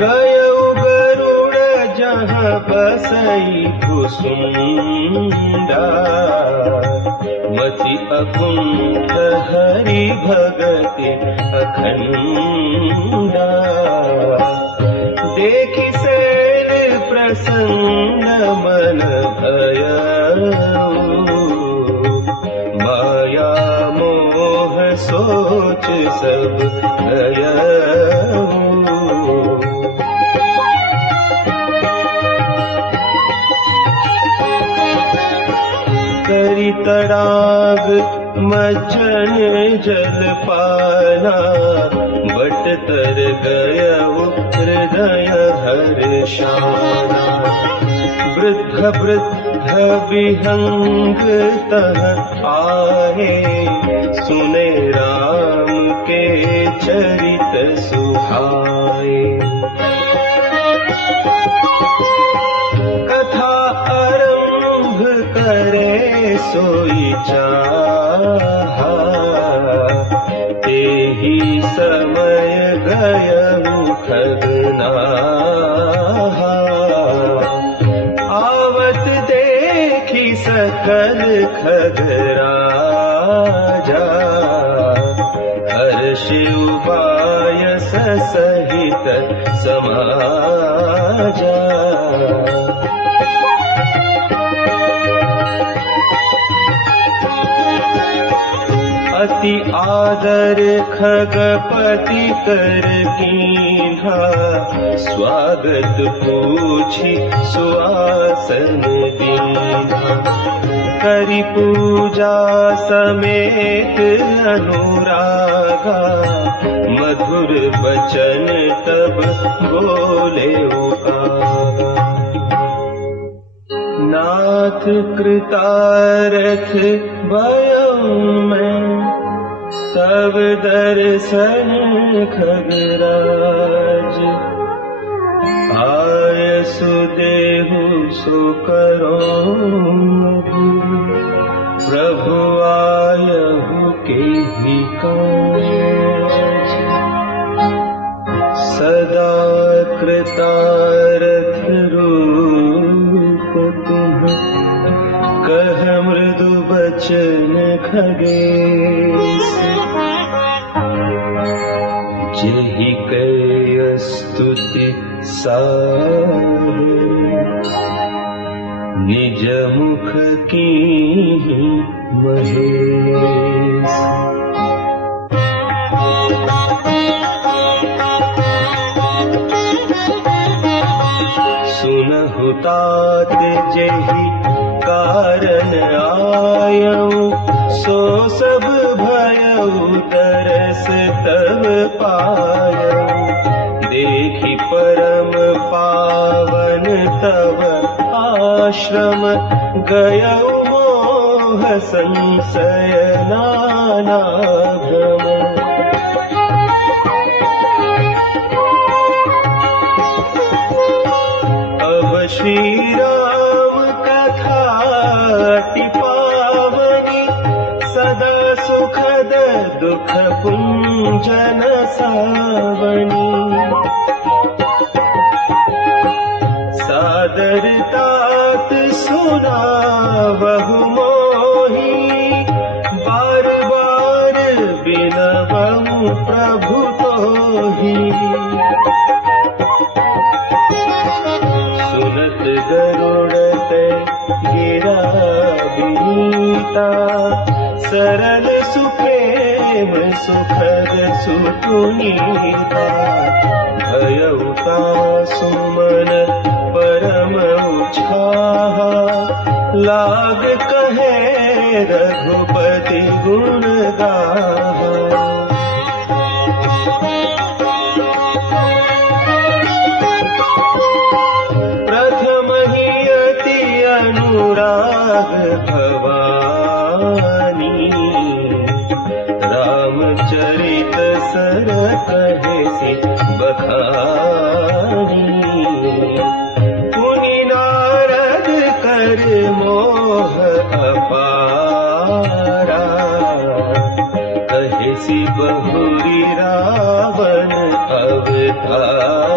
गयौ गरुड़ जहाँ बसई कुसुंडा, मति अकुंठ हरि भगति अखंडा। देखि सेन प्रसन्न मन भयउ, माया मोह सोच सब गयउ। करि तड़ाग मज्जन जल पाना, बट तर गयउ हृदय हर्षाना। वृद्ध वृद्ध विहंग तह आए, सुने राम के चरित सुहाए। कथा आरंभ करे सोई चाहा, तेहि समय गयउ खगनाहा। आवत देखि सकल खगराजा, हर्षि उबायस सहित समाजा। अति आदर खगपति कर कीन्हा, स्वागत पूछी सुआसन दीन्हा। करि पूजा समेत अनुरागा, मधुर बचन तब बोले उकागा। नाथ कृतारथ भयउ मैं, तब दर्शन खगराज। आयसु देहु सो करो, प्रभु आयहु केहि काज। सदा कृतारथ रूप तुम, कह मृदु बचन खगेश। जेहि कय स्तुति सादर, निज मुख कीन्ही महेश। सुनहु तात जेहि कारण आयउ, सो सब भयउ तरस तब पायउ। देखि परम पावन तब आश्रम, गयउ मोह संशय नाना भ्रम। अब श्री राम कथा अति पावनी, सदा सुखद दुख पुंजन सावनी। सादर तात सुनावहु मोहि, बार बार बिनवहु प्रभु तोहि। सुनत गरुड़ ते गिरा बीता, सरल सुप्रेम सुखद सुपुनीता। भयउ तासु मन परम उछाहा, लाग कहे रघुपति गुण गाहा। प्रथम ही अति अनुराग भवानी, रामचरित सर कहेसि बखानी। मुनि नारद कर मोह अपारा, कहे सी बहुरी रावण अवतारा।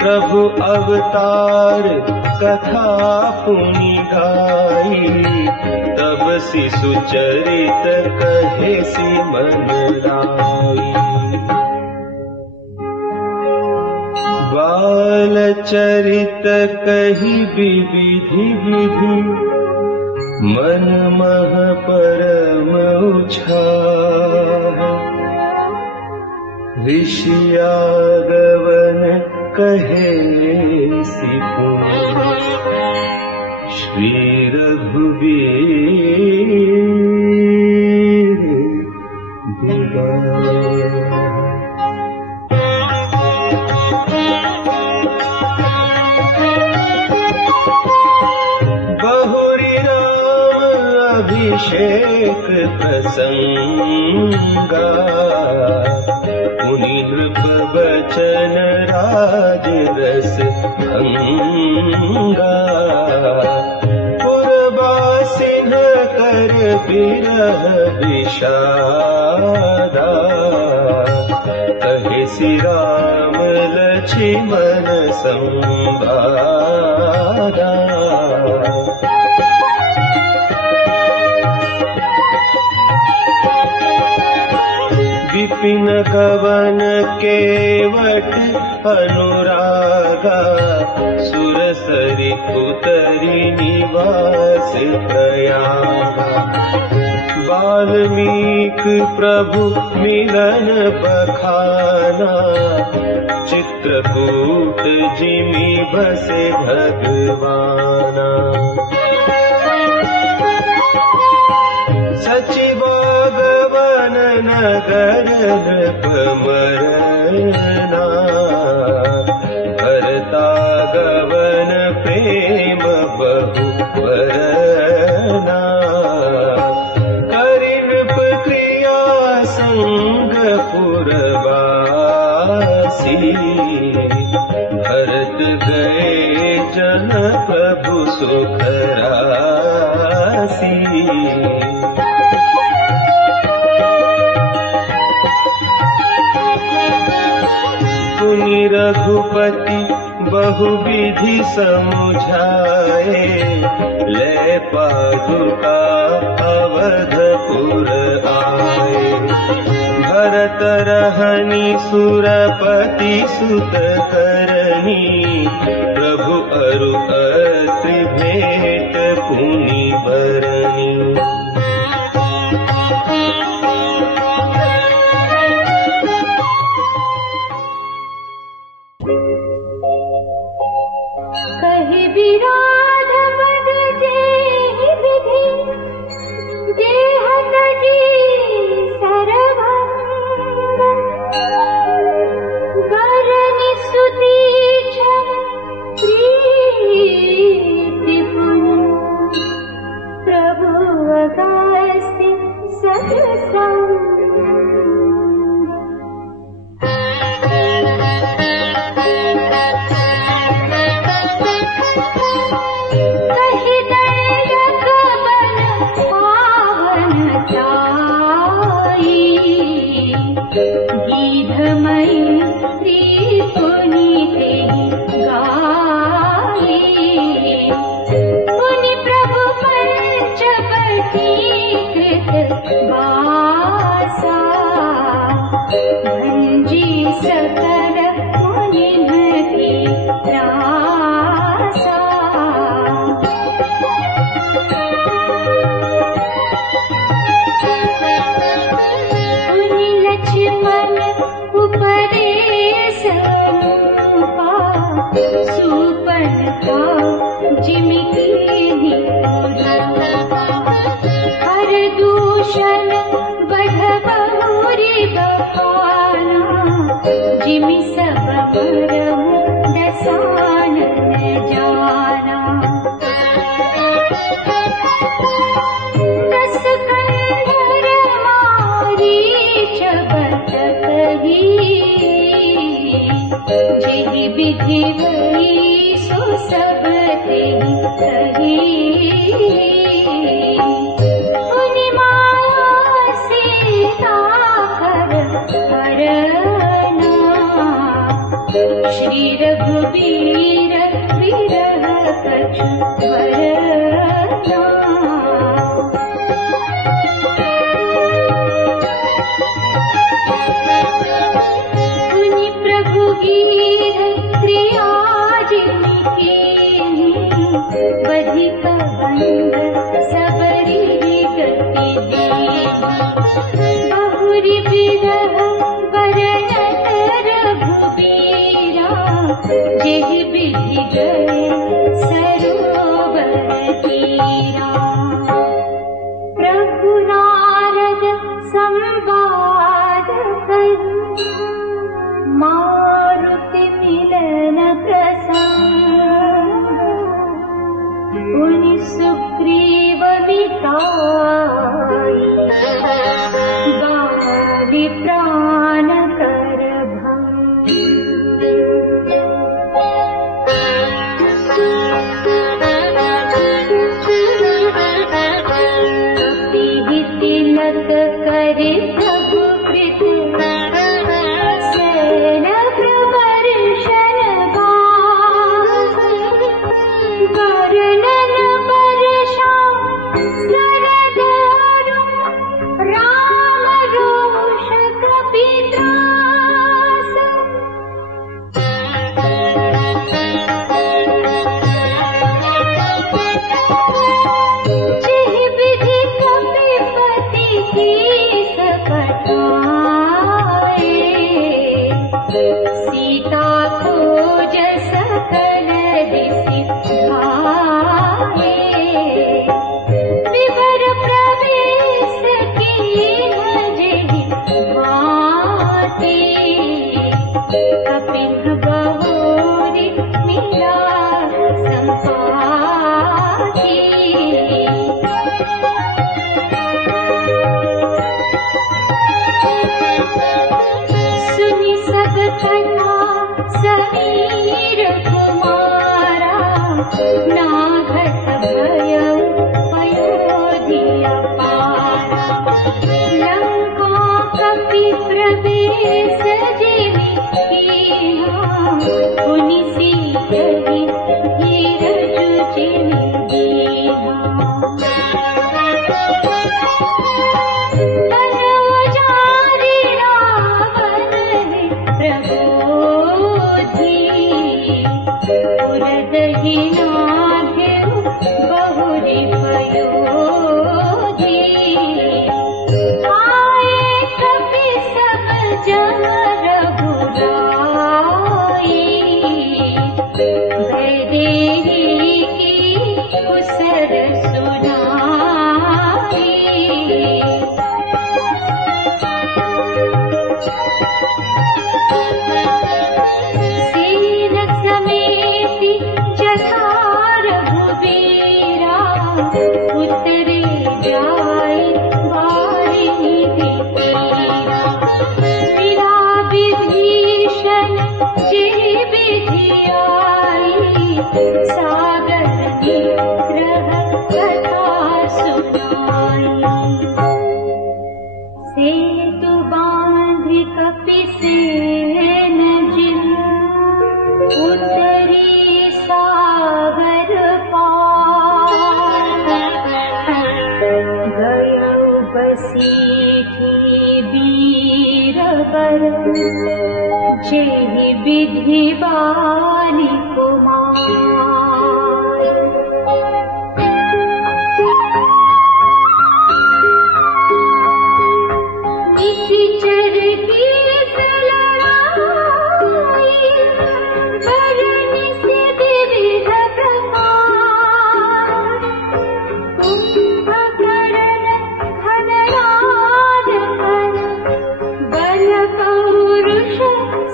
प्रभु अवतार कथा पुनि गाई, तब सी सुचरित कहे सी मन लाई। बाल चरित कही विविधि विधि, मन मह परम उछाह। ऋषियागवन कहे सी पुनि, श्री रघुवीर दुलार। बहुरी राम अभिषेक प्रसंगा, मुनि नृप बचन राज रस भंगा। पुरवासिन कर बिरह विषादा, कहे सी राम लक्ष्मण संवादा। विपिन कवन केवट अनुरागा, सुरसरि उतरि निवास प्रयागा। वाल्मीक प्रभु मिलन बखाना, चित्रकूट जिमि बसे भगवाना। सचिवागवन नगर नृपमरना, भरतागवन प्रेम बहु वरना। करि नृप क्रिया संग पुरवासी, भरत गए जन प्रभु सुख रासी। मुनि रघुपति बहुविधि समुझाए, ले पादुका अवधपुर आए। भरत रहनि सुरपति सुत करनी, प्रभु अरु अत्रि भेंट पुनि बरनी। कहि विराध बद जेहि विधि, देह तजी सरभंग। बरनि सुति छम प्रीति पुनि, प्रभु अगस्त्य सत्संग। जिमि सब मरम दसानन जाना। दस कंधर मारी चबत कही, जेहि विधि भई सो सब ते कही उनि माया सीता कर हरना श्री रघुबीर विरह कछु वरना उनि प्रभु गीर क्रिया जिनि कीन्ही बधिक बंध सबरी गति दीन्ही बहुरि विरह बरनत रघुबीरा जेहि विधि गए सरोवर तीरा प्रभु नारद संवाद कहि मारुति मिलन प्रसंग उनि सुग्रीव मिताई गाली प्राण कर भंग कपि तिलक करे प्रभु कृत सेन प्रवर्षन गास वर्णन वर्षा शरद अरु राम रोष कपित्रास जेहि विधि कपिपति कीस पठाए सीता खोज सकल दिसि भाए विवर प्रवेश कीन्ह जेहि भांति कपिन बहुरि मिला संपाति सुनि सब कथा समीर कुमारा नाघत भयउ अयोध्या पारा लंका कपि प्रवेश जिमि कीन्हा उनि सीतहि धीरजु जिमि दीन्हा तन उजारि रावण है प्रबोधि पुरदहि नाभ्यउ बहुरि पयोधि आए कपि सब जन रघुराई वैदेही की कुशल सुनाई सीन समेति जथा रघुबीरा उतरे जाय वारिधि तीरा मिला विभीषण जेहि विधि आई सागर निग्रह कथा सुनाई सेतु बांधि कपि सेन जिन उतरी सागर पार गयउ बसीठी बीरबर जेहि विधि बाली कुमार निशिचर की सलड़ाई भरनि से विविध प्रकार कुंभकर्ण खनराज कर बल पौरुष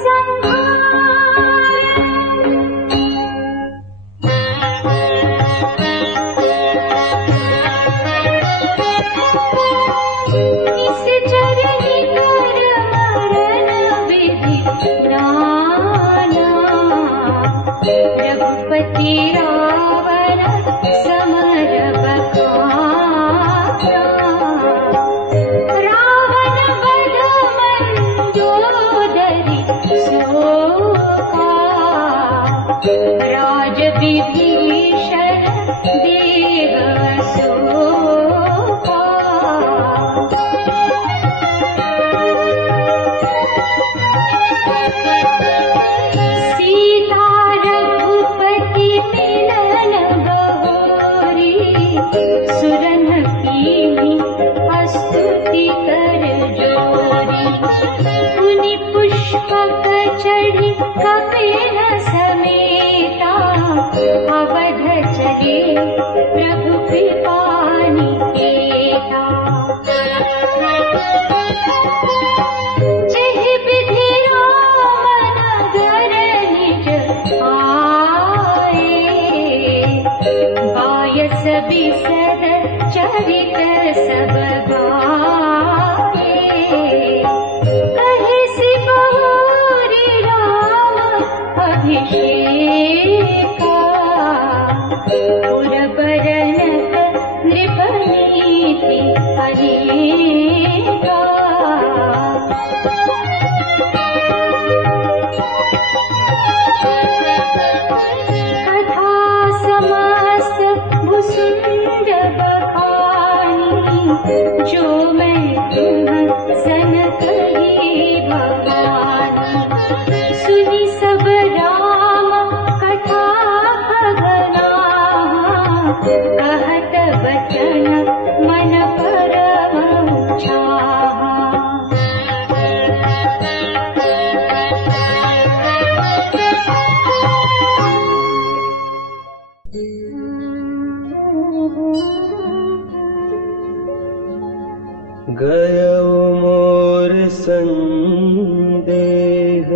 संहार पति रावण समर बखाना। रावण वध मंजोदरी सोका, राज विभीषण देव सोका। सीता रघुपति मिलन बहोरी, सुरन कीन्ही स्तुति कर जोरी। मुनि पुष्पक चढ़ी कपिल समेता, अवध चले प्रभु कृपा निकेता। जेहि विधि राम नगर निज आए, बायस बिसर चरित सब गाए। कहे सि बहुरी राम अभिषेका, पुर बरनक नृप नीति अनेका। कथा समस्त भुसुंड बखानी, जो मैं तुम सन कही भवानी। सुनी सब राम कथा भगनाहा, कहत बचन मन परम छाहा। गयो मोर संदेह,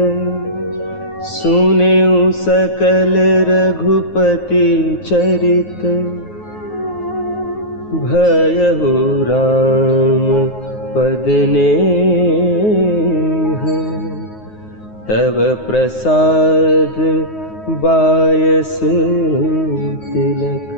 सुनेउ सकल रघुपति चरित। भयहु राम पद नेह, तव प्रसाद बायस तिलक।